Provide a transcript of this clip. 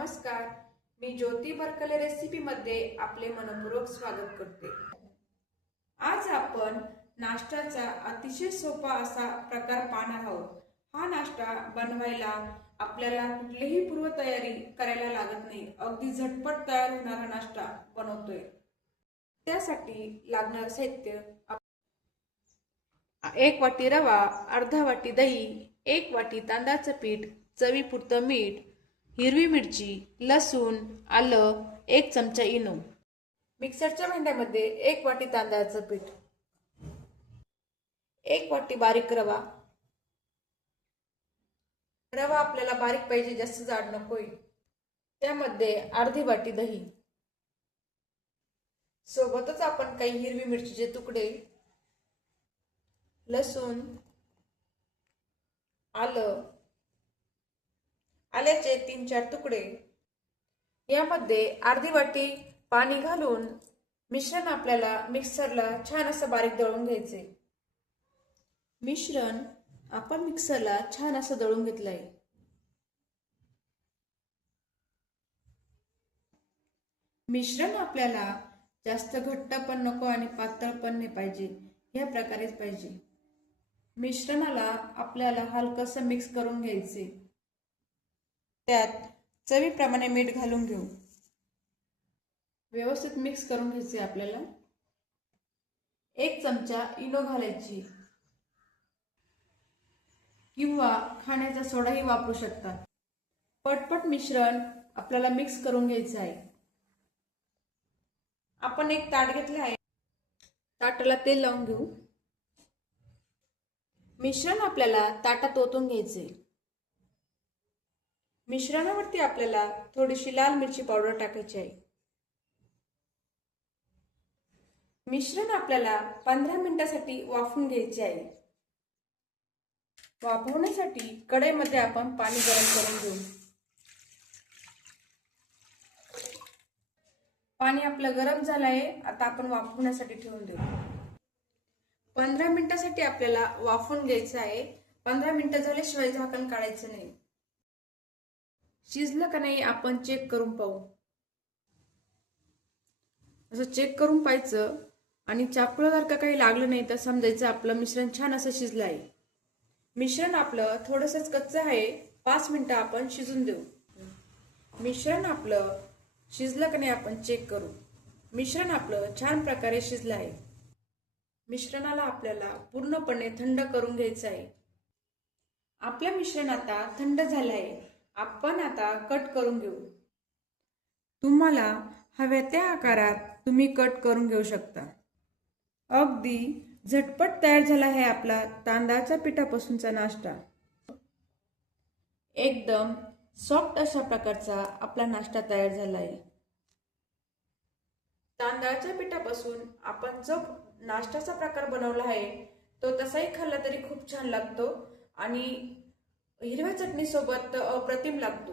नमस्कार. मी ज्योती Berkeley recipe मध्ये आपले मनपूर्वक स्वागत करते. आज आपण नाश्त्याचा अतिशय सोपा असा प्रकार पाहणार आहोत. हा नाश्ता बनवायला आपल्याला कुठलीही पूर्वतयारी करायला लागत नाही. अगदी झटपट तयार होणारा नाश्ता बनवतोय. त्यासाठी लागणारं साहित्य एक वाटी रवा अर्धा वाटी दही एक वाटी तांदळाचं पीठ चवीपुरतं मीठ हिरवी मिरची लसूण आलं एक चमचा इनो. मिक्सरच्या भांड्यामध्ये एक वाटी तांदळाचं पीठ एक वाटी बारीक रवा. रवा आपल्याला बारीक पाहिजे जास्त जाड नकोय. त्यामध्ये अर्धी वाटी दही. सोबतच आपण काही हिरवी मिरचीचे तुकडे लसूण आलं आल्याचे तीन चार तुकडे. यामध्ये अर्धी वाटी पाणी घालून मिश्रण आपल्याला मिक्सरला छान असं बारीक दळून घ्यायचे. मिश्रण आपण मिक्सरला छान असं दळून घेतलंय. मिश्रण आपल्याला जास्त घट्ट पण नको आणि पातळ पण नाही पाहिजे. या प्रकारेच पाहिजे. मिश्रणाला आपल्याला हलकसं मिक्स करून घ्यायचे. त्यात चवीप्रमाणे मीठ घालून घेऊ. व्यवस्थित मिक्स करून घ्यायचे आपल्याला. एक चमचा इनो घालायची. किंवा खाण्याचा सोडाही वापरू शकता. पटपट मिश्रण आपल्याला मिक्स करून घ्यायचं आहे. आपण एक ताट घेतलं आहे. ताटाला तेल लावून घेऊ. मिश्रण आपल्याला ताटात ओतून घ्यायचे मिश्रणावरती आपल्याला थोडीशी लाल मिरची पावडर टाकायची आहे. मिश्रण आपल्याला पंधरा मिनिटासाठी वाफून घ्यायचे आहे. वाफवण्यासाठी कढईमध्ये आपण पाणी गरम करून घेऊ. पाणी आपलं गरम झालं आहे आता आपण वाफवण्यासाठी ठेवून देऊ. पंधरा मिनिटासाठी आपल्याला वाफून घ्यायचं आहे. पंधरा मिनिटं झाल्याशिवाय झाकण काढायचं नाही. शिजलं का नाही आपण चेक करून पाहू. असं चेक करून पाहायचं आणि चाकूला का काही लागलं नाही तर समजायचं आपलं मिश्रण छान असं शिजलं आहे. मिश्रण आपलं थोडंसंच कच्चं आहे. पाच मिनटं आपण शिजून देऊ. मिश्रण आपलं शिजलं का नाही आपण चेक करू. मिश्रण आपलं छान प्रकारे शिजलं आहे. मिश्रणाला आपल्याला पूर्णपणे थंड करून घ्यायचं आहे. आपलं मिश्रण आता थंड झालं आहे. आपण आता कट करून घेऊ. तुम्हाला हव्या त्या आकारात तुम्ही कट करून घेऊ शकता. अगदी झटपट तयार झाला आहे आपला तांदळाच्या पिठापासूनचा नाश्ता. एकदम सॉफ्ट अशा प्रकारचा आपला नाश्ता तयार झाला आहे तांदळाच्या पिठापासून आपण जो नाश्त्याचा प्रकार बनवला आहे तो तसाही खाल्ला तरी खूप छान लागतो आणि हिरव्या चटणीसोबत अप्रतिम लागतो.